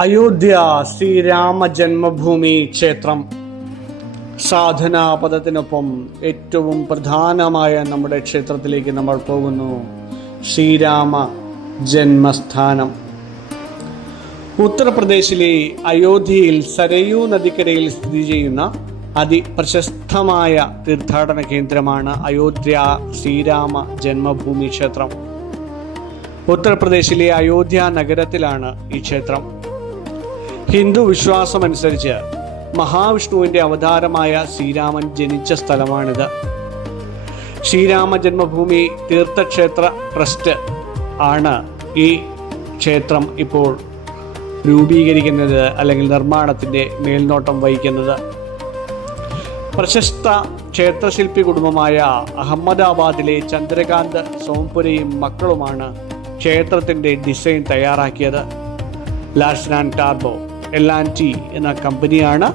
അയോധ്യ ശ്രീരാമ ജന്മഭൂമി ക്ഷേത്രം സാധനാ പദത്തിനൊപ്പം ഏറ്റവും പ്രധാനമായ നമ്മുടെ ക്ഷേത്രത്തിലേക്ക് നമ്മൾ പോകുന്നു. ശ്രീരാമ ജന്മസ്ഥാനം ഉത്തർപ്രദേശിലെ അയോധ്യയിൽ സരയൂ നദിക്കരയിൽ സ്ഥിതി ചെയ്യുന്ന അതിപ്രശസ്തമായ തീർത്ഥാടന കേന്ദ്രമാണ് അയോധ്യ ശ്രീരാമ ജന്മഭൂമി ക്ഷേത്രം. ഉത്തർപ്രദേശിലെ അയോധ്യ നഗരത്തിലാണ് ഈ ക്ഷേത്രം. ഹിന്ദു വിശ്വാസമനുസരിച്ച് മഹാവിഷ്ണുവിന്റെ അവതാരമായ ശ്രീരാമൻ ജനിച്ച സ്ഥലമാണിത്. ശ്രീരാമ ജന്മഭൂമി തീർത്ഥക്ഷേത്ര ട്രസ്റ്റ് ആണ് ഈ ക്ഷേത്രം ഇപ്പോൾ രൂപീകരിക്കുന്നത് അല്ലെങ്കിൽ നിർമ്മാണത്തിന്റെ മേൽനോട്ടം വഹിക്കുന്നത്. പ്രശസ്ത ക്ഷേത്രശില്പി കുടുംബമായ അഹമ്മദാബാദിലെ ചന്ദ്രകാന്ത് സോംപുരയും മക്കളുമാണ് ക്ഷേത്രത്തിന്റെ ഡിസൈൻ തയ്യാറാക്കിയത്. ലാർസൻ ആൻഡ് ടാർബോ L&T എന്ന കമ്പനിയാണ്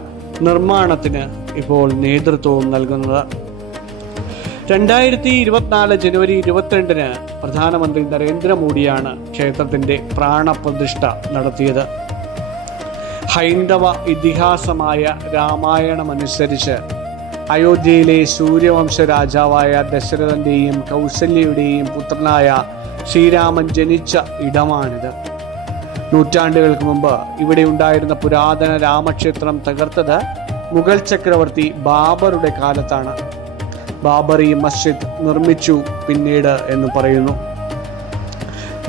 നിർമ്മാണത്തിന് ഇപ്പോൾ നേതൃത്വവും നൽകുന്നത്. 2024 ജനുവരി 22 പ്രധാനമന്ത്രി നരേന്ദ്രമോദിയാണ് ക്ഷേത്രത്തിന്റെ പ്രാണപ്രതിഷ്ഠ നടത്തിയത്. ഹൈന്ദവ ഇതിഹാസമായ രാമായണമനുസരിച്ച് അയോധ്യയിലെ സൂര്യവംശ രാജാവായ ദശരഥന്റെയും കൗസല്യയുടെയും പുത്രനായ ശ്രീരാമൻ ജനിച്ച ഇടമാണിത്. നൂറ്റാണ്ടുകൾക്ക് മുമ്പ് ഇവിടെ ഉണ്ടായിരുന്ന പുരാതന രാമക്ഷേത്രം തകർത്തത് മുഗൾ ചക്രവർത്തി ബാബറുടെ കാലത്താണ്. ബാബറി മസ്ജിദ് നിർമ്മിച്ചു പിന്നീട് എന്ന് പറയുന്നു.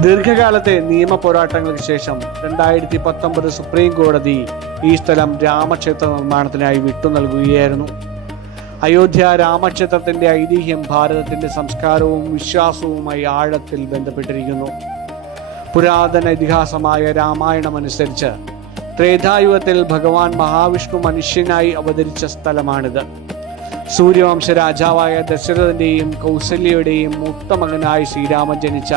ദീർഘകാലത്തെ നിയമ പോരാട്ടങ്ങൾക്ക് ശേഷം 2019 സുപ്രീം കോടതി ഈ സ്ഥലം രാമക്ഷേത്ര നിർമ്മാണത്തിനായി വിട്ടു നൽകുകയായിരുന്നു. അയോധ്യ രാമക്ഷേത്രത്തിന്റെ ഐതിഹ്യം ഭാരതത്തിന്റെ സംസ്കാരവും വിശ്വാസവുമായി ആഴത്തിൽ ബന്ധപ്പെട്ടിരിക്കുന്നു. പുരാതന ഇതിഹാസമായ രാമായണമനുസരിച്ച് ത്രേതായുഗത്തിൽ ഭഗവാൻ മഹാവിഷ്ണു മനുഷ്യനായി അവതരിച്ച സ്ഥലമാണിത്. സൂര്യവംശ രാജാവായ ദശരഥന്റെയും കൗസല്യയുടെയും മൂത്ത മകനായി ശ്രീരാമൻ ജനിച്ച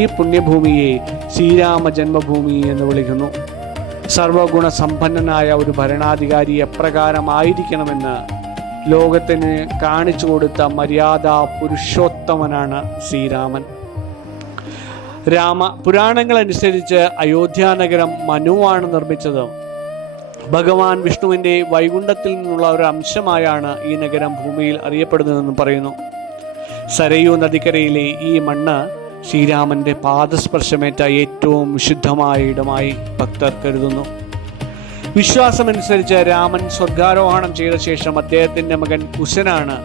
ഈ പുണ്യഭൂമിയെ ശ്രീരാമ ജന്മഭൂമി എന്ന് വിളിക്കുന്നു. സർവഗുണ സമ്പന്നനായ ഒരു ഭരണാധികാരി എപ്രകാരമായിരിക്കണമെന്ന് ലോകത്തിന് കാണിച്ചു കൊടുത്ത മര്യാദാ പുരുഷോത്തമനാണ് ശ്രീരാമൻ. പുരാണങ്ങൾ അനുസരിച്ച് അയോധ്യ നഗരം മനുവാണ് നിർമ്മിച്ചത്. ഭഗവാൻ വിഷ്ണുവിന്റെ വൈകുണ്ഠത്തിൽ നിന്നുള്ള ഒരു അംശമായാണ് ഈ നഗരം ഭൂമിയിൽ അറിയപ്പെടുന്നതെന്ന് പറയുന്നു. സരയൂ നദിക്കരയിലെ ഈ മണ്ണ് ശ്രീരാമന്റെ പാദസ്പർശമേറ്റ ഏറ്റവും വിശുദ്ധമായ ഇടമായി ഭക്തർ കരുതുന്നു. വിശ്വാസമനുസരിച്ച് രാമൻ സ്വർഗാരോഹണം ചെയ്ത ശേഷം അദ്ദേഹത്തിന്റെ മകൻ കുശനാണ്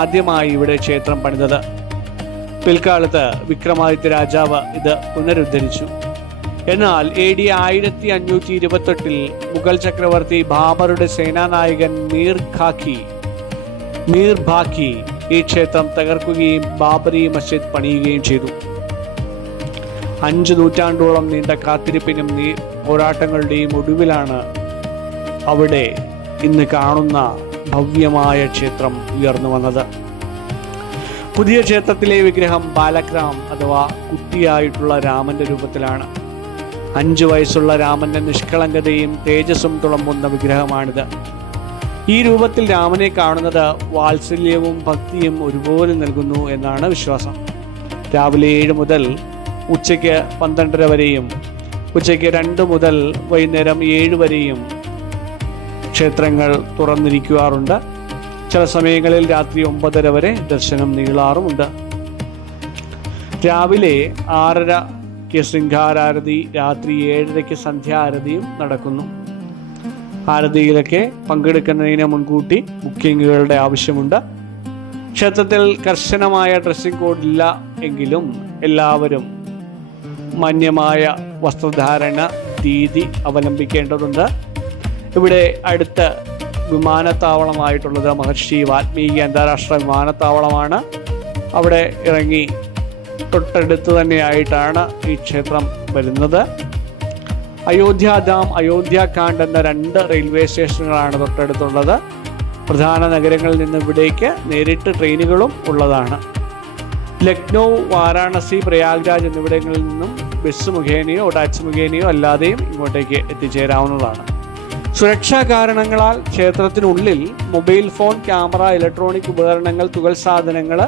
ആദ്യമായി ഇവിടെ ക്ഷേത്രം പണിതത്. പിൽക്കാലത്ത് വിക്രമാദിത്യ രാജാവ് ഇത് പുനരുദ്ധരിച്ചു. എന്നാൽ AD 1528 മുഗൾ ചക്രവർത്തി ബാബറുടെ സേനാനായകൻ മീർ ബാഖി ഈ ക്ഷേത്രം തകർക്കുകയും ബാബറി മസ്ജിദ് പണിയുകയും ചെയ്തു. 5 നൂറ്റാണ്ടോളം നീണ്ട കാത്തിരിപ്പിനും പോരാട്ടങ്ങളുടെയും ഒടുവിലാണ് അവിടെ ഇന്ന് കാണുന്ന ഭവ്യമായ ക്ഷേത്രം ഉയർന്നു വന്നത്. പുതിയ ക്ഷേത്രത്തിലെ വിഗ്രഹം ബാലഗ്രാം അഥവാ കുട്ടിയായിട്ടുള്ള രാമന്റെ രൂപത്തിലാണ്. 5 വയസ്സുള്ള രാമന്റെ നിഷ്കളങ്കതയും തേജസ്സും തുളമ്പുന്ന വിഗ്രഹമാണിത്. ഈ രൂപത്തിൽ രാമനെ കാണുന്നത് വാത്സല്യവും ഭക്തിയും ഒരുപോലെ നൽകുന്നു എന്നാണ് വിശ്വാസം. രാവിലെ 7 മുതൽ ഉച്ചയ്ക്ക് 12:30 വരെയും ഉച്ചയ്ക്ക് 2 മുതൽ വൈകുന്നേരം 7 വരെയും ക്ഷേത്രങ്ങൾ തുറന്നിരിക്കാറുണ്ട്. ചില സമയങ്ങളിൽ രാത്രി 9:30 വരെ ദർശനം നീളാറുമുണ്ട്. രാവിലെ 6:30 ശൃംഗാരാരതി, രാത്രി 7:30 സന്ധ്യാരതിയും നടക്കുന്നു. ആരതിയിലൊക്കെ പങ്കെടുക്കുന്നതിന് മുൻകൂട്ടി ബുക്കിങ്ങുകളുടെ ആവശ്യമുണ്ട്. ക്ഷേത്രത്തിൽ കർശനമായ ഡ്രസ്സിംഗ് കോഡ് ഇല്ല എങ്കിലും എല്ലാവരും മാന്യമായ വസ്ത്രധാരണ രീതി അവലംബിക്കേണ്ടതുണ്ട്. ഇവിടെ അടുത്ത വിമാനത്താവളമായിട്ടുള്ളത് മഹർഷി വാൽമീകി അന്താരാഷ്ട്ര വിമാനത്താവളമാണ്. അവിടെ ഇറങ്ങി തൊട്ടടുത്ത് തന്നെയായിട്ടാണ് ഈ ക്ഷേത്രം വരുന്നത്. അയോധ്യാധാം, അയോധ്യ കാണ്ട് എന്ന 2 റെയിൽവേ സ്റ്റേഷനുകളാണ് തൊട്ടടുത്തുള്ളത്. പ്രധാന നഗരങ്ങളിൽ നിന്ന് ഇവിടേക്ക് നേരിട്ട് ട്രെയിനുകളും ഉള്ളതാണ്. ലക്നൗ, വാരാണസി, പ്രയാഗ്രാജ് എന്നിവിടങ്ങളിൽ നിന്നും ബസ് മുഖേനയോ ടാക്സി മുഖേനയോ അല്ലാതെയും ഇങ്ങോട്ടേക്ക് എത്തിച്ചേരാവുന്നതാണ്. സുരക്ഷാ കാരണങ്ങളാൽ ക്ഷേത്രത്തിനുള്ളിൽ മൊബൈൽ ഫോൺ, ക്യാമറ, ഇലക്ട്രോണിക് ഉപകരണങ്ങൾ, തുകൽ സാധനങ്ങൾ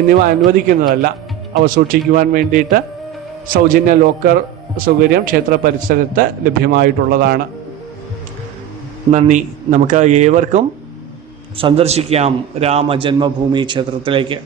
എന്നിവ അനുവദിക്കുന്നതല്ല. അവ സൂക്ഷിക്കുവാൻ വേണ്ടിയിട്ട് സൗജന്യ ലോക്കർ സൗകര്യം ക്ഷേത്ര പരിസരത്ത് ലഭ്യമായിട്ടുള്ളതാണ്. നന്ദി. നമുക്ക് ഏവർക്കും സന്ദർശിക്കാം രാമജന്മഭൂമി ക്ഷേത്രത്തിലേക്ക്.